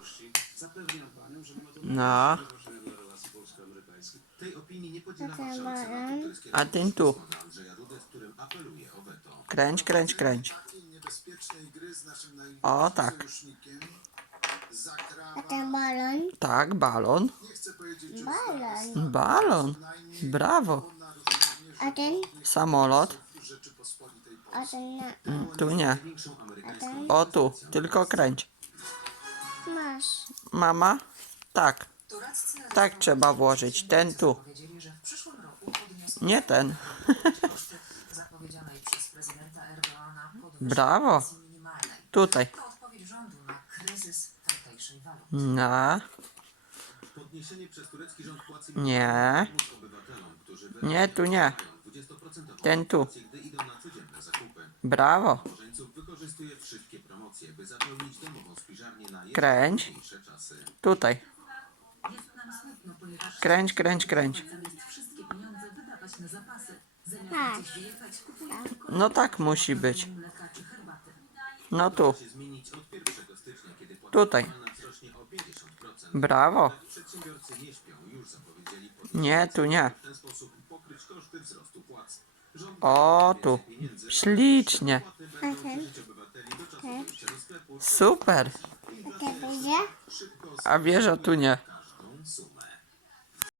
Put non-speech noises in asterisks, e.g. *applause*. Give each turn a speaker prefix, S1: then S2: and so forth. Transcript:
S1: możliwości. Zapewniam panią, że
S2: No.
S1: zagrożenia dla relacji polsko-amerykańskich. Tej opinii nie podziela
S3: A ten
S1: marszałek
S3: balon?
S1: Senatu, to jest
S2: A ten tu.
S1: kierunek Andrzeja Dudę, w którym apeluje o weto.
S2: Kręć, kręć, kręć.
S4: takiej niebezpiecznej gry z naszym najbliższym
S2: O, tak.
S4: sojusznikiem zakrawa,
S3: A ten balon?
S2: Tak, balon.
S4: nie chcę powiedzieć, że
S3: Balon.
S2: Balon. Brawo.
S3: A ten?
S2: Samolot.
S4: Rzeczypospolitej
S3: A ten na...
S2: Mm, Tu nie.
S1: Największą amerykańską
S2: O tu, tylko kręć. Mama? Tak, tak trzeba włożyć. Ten tu. Nie ten. *laughs* Brawo. Tutaj.
S5: Na
S2: nie. Nie, tu nie.
S1: 20%
S2: Ten tu. Brawo.
S1: Wykorzystuje wszystkie promocje, by zapełnić domową spiżarnię na jeszcze
S2: Kręć.
S1: trudniejsze czasy.
S2: Tutaj.
S6: Jest nam smutno, ponieważ
S2: Kręć, kręć, kręć.
S6: zamiast wszystkie pieniądze wydawać na zapasy, zamiast gdzieś wyjechać, kupujemy tylko
S2: No tak musi być.
S6: mleka czy herbaty.
S2: No tu.
S1: się zmienić od 1 stycznia, kiedy płata
S2: Tutaj.
S1: minimalna wzrośnie o 50%.
S2: Brawo.
S1: Przedsiębiorcy nie śpią, już zapowiedzieli podwyżki
S2: Nie, tu nie.
S1: w ten sposób pokryć koszty wzrostu płac. Rząd
S2: O, tu.
S1: pieniędzy
S2: Ślicznie.
S1: płaty
S2: Super.
S3: A to będzie?
S2: A wiesz, a tu nie.